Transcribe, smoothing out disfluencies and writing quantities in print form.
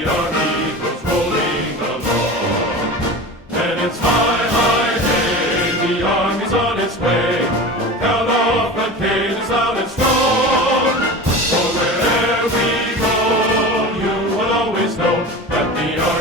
the army goes rolling along. And it's high, high, hey, the army's on its way. Count off the cages loud and strong. For wherever we go, you will always know that the army